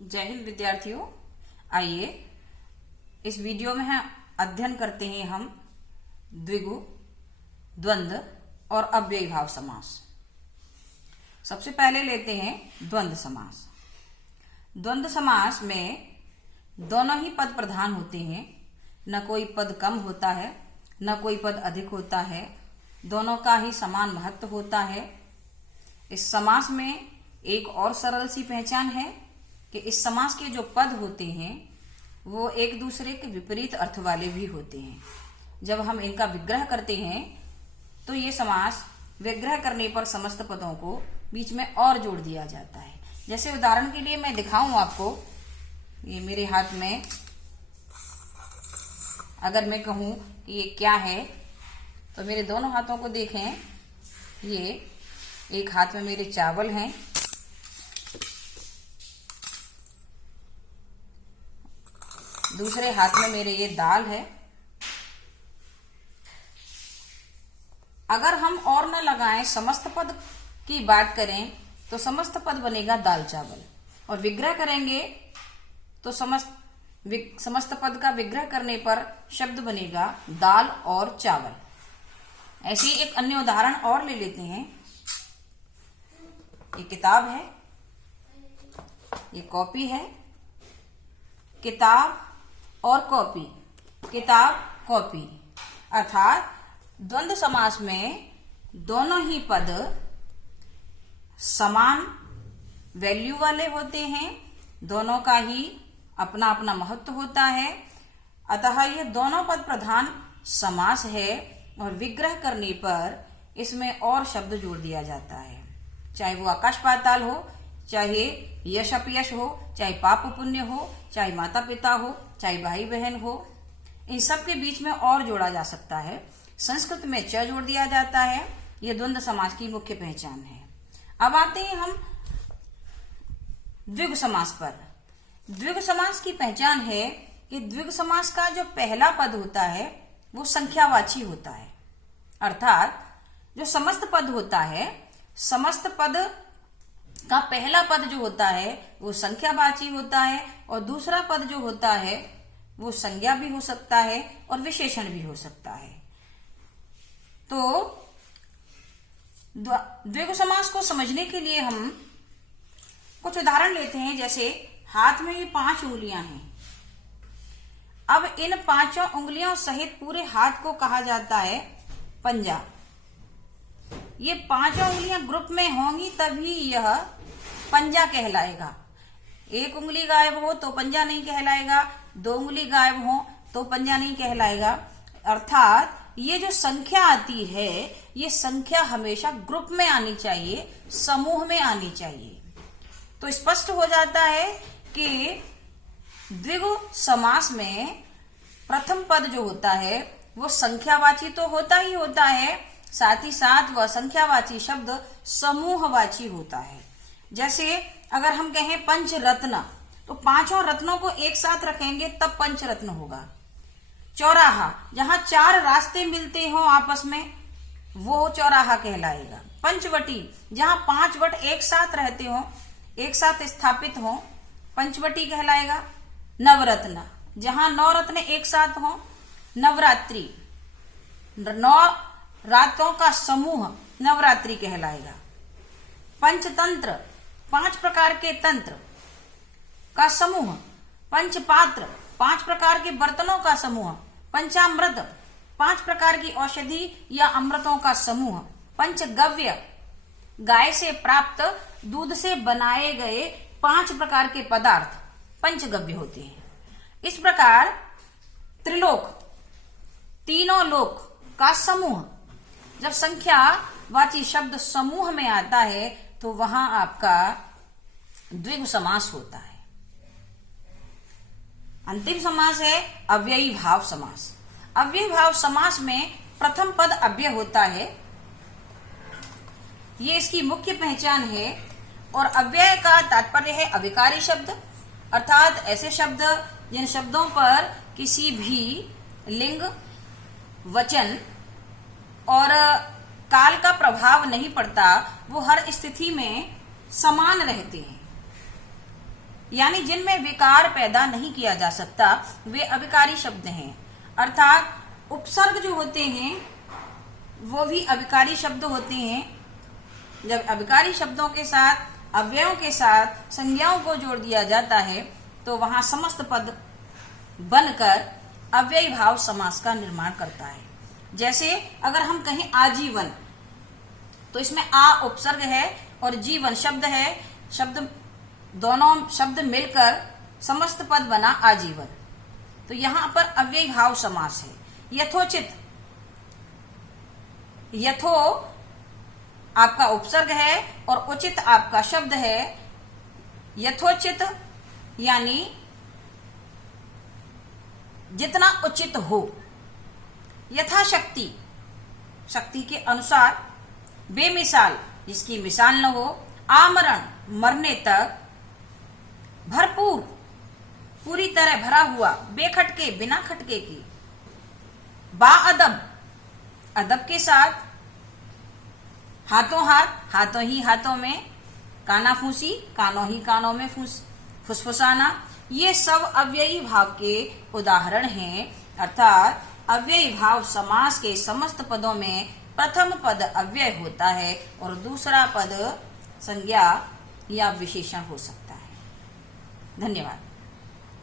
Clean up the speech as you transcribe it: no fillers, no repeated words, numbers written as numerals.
जय हिंद विद्यार्थियों। आइए इस वीडियो में हम अध्ययन करते हैं हम द्विगु, द्वंद्व और अव्ययी भाव समास। सबसे पहले लेते हैं द्वंद्व समास। द्वंद्व समास में दोनों ही पद प्रधान होते हैं, न कोई पद कम होता है न कोई पद अधिक होता है, दोनों का ही समान महत्व होता है। इस समास में एक और सरल सी पहचान है कि इस समास के जो पद होते हैं वो एक दूसरे के विपरीत अर्थ वाले भी होते हैं। जब हम इनका विग्रह करते हैं तो ये समास विग्रह करने पर समस्त पदों को बीच में और जोड़ दिया जाता है। जैसे उदाहरण के लिए मैं दिखाऊं आपको, ये मेरे हाथ में अगर मैं कहूं कि ये क्या है तो मेरे दोनों हाथों को देखें। ये एक हाथ में मेरे चावल हैं, दूसरे हाथ में मेरे ये दाल है। अगर हम और न लगाएं, समस्त पद की बात करें तो समस्त पद बनेगा दाल चावल, और विग्रह करेंगे तो समस्त पद का विग्रह करने पर शब्द बनेगा दाल और चावल। ऐसे ही एक अन्य उदाहरण और ले लेते हैं। ये किताब है, ये कॉपी है। किताब और कॉपी, किताब कॉपी, अर्थात द्वंद्व समास में दोनों ही पद समान वैल्यू वाले होते हैं, दोनों का ही अपना अपना महत्व होता है। अतः ये दोनों पद प्रधान समास है और विग्रह करने पर इसमें और शब्द जोड़ दिया जाता है। चाहे वो आकाश पाताल हो, चाहे यश अपयश हो, चाहे पाप पुण्य हो, चाहे माता पिता हो, चाहे भाई बहन हो, इन सब के बीच में और जोड़ा जा सकता है। संस्कृत में च जोड़ दिया जाता है। यह द्वंद्व समास की मुख्य पहचान है। अब आते हैं हम द्विगु समास पर। द्विगु समास की पहचान है कि द्विगु समास का जो पहला पद होता है वो संख्यावाची होता है, अर्थात जो समस्त पद होता है, समस्त पद का पहला पद जो होता है वो संख्यावाची होता है, और दूसरा पद जो होता है वो संज्ञा भी हो सकता है और विशेषण भी हो सकता है। तो द्विगु समास को समझने के लिए हम कुछ उदाहरण लेते हैं। जैसे हाथ में ये 5 उंगलियां हैं। अब इन 5 उंगलियों सहित पूरे हाथ को कहा जाता है पंजा। ये 5 उंगलियां ग्रुप में होंगी तभी यह पंजा कहलाएगा। एक उंगली गायब हो तो पंजा नहीं कहलाएगा, 2 उंगली गायब हो तो पंजा नहीं कहलाएगा। अर्थात ये जो संख्या आती है ये संख्या हमेशा ग्रुप में आनी चाहिए, समूह में आनी चाहिए। तो स्पष्ट हो जाता है कि द्विगु समास में प्रथम पद जो होता है वो संख्यावाची तो होता ही होता है, साथ ही साथ वह संख्यावाची शब्द समूहवाची होता है। जैसे अगर हम कहें पंचरत्न, तो 5 रत्नों को एक साथ रखेंगे तब पंचरत्न होगा। चौराहा, जहां 4 रास्ते मिलते हो आपस में वो चौराहा कहलाएगा। पंचवटी, जहां 5 वट एक साथ रहते हो, एक साथ स्थापित हो, पंचवटी कहलाएगा। नवरत्न, जहां 9 रत्न एक साथ हो, नवरात्रि, 9 रातों का समूह नवरात्रि कहलाएगा। पंचतंत्र, 5 प्रकार के तंत्र का समूह। पंचपात्र, 5 प्रकार के बर्तनों का समूह। पंचामृत, 5 प्रकार की औषधि या अमृतों का समूह। पंचगव्य, गाय से प्राप्त दूध से बनाए गए 5 प्रकार के पदार्थ पंचगव्य होते हैं। इस प्रकार त्रिलोक, तीनों लोक का समूह। जब संख्यावाची शब्द समूह में आता है तो वहां आपका द्विगु समास होता है। अंतिम समास है अव्ययी भाव समास। अव्ययी भाव समास में प्रथम पद अव्यय होता है, ये इसकी मुख्य पहचान है। और अव्यय का तात्पर्य है अविकारी शब्द, अर्थात ऐसे शब्द जिन शब्दों पर किसी भी लिंग, वचन और काल का प्रभाव नहीं पड़ता, वो हर स्थिति में समान रहते हैं। यानी जिनमें विकार पैदा नहीं किया जा सकता वे अविकारी शब्द हैं। अर्थात उपसर्ग जो होते हैं वो भी अविकारी शब्द होते हैं। जब अविकारी शब्दों के साथ अव्ययों के साथ संज्ञाओं को जोड़ दिया जाता है तो वहां समस्त पद बनकर अव्ययी भाव समास का निर्माण करता है। जैसे अगर हम कहें आजीवन, तो इसमें आ उपसर्ग है और जीवन शब्द है, शब्द दोनों शब्द मिलकर समस्त पद बना आजीवन। तो यहां पर अव्ययी भाव समास है। यथोचित, यथो आपका उपसर्ग है और उचित आपका शब्द है। यथोचित यानी जितना उचित हो। यथाशक्ति, शक्ति के अनुसार। बेमिसाल, जिसकी मिसाल न हो। आमरण, मरने तक। भरपूर, पूरी तरह भरा हुआ, बेखटके, बिना खटके की। बाअदब, अदब के साथ। हाथों हाथ, हाथों ही हाथों में। कानाफूसी, कानों ही कानों में फुसफुसाना। ये सब अव्ययी भाव के उदाहरण हैं। अर्थात अव्ययी भाव समास के समस्त पदों में प्रथम पद अव्यय होता है और दूसरा पद संज्ञा या विशेषण हो सकता है। धन्यवाद।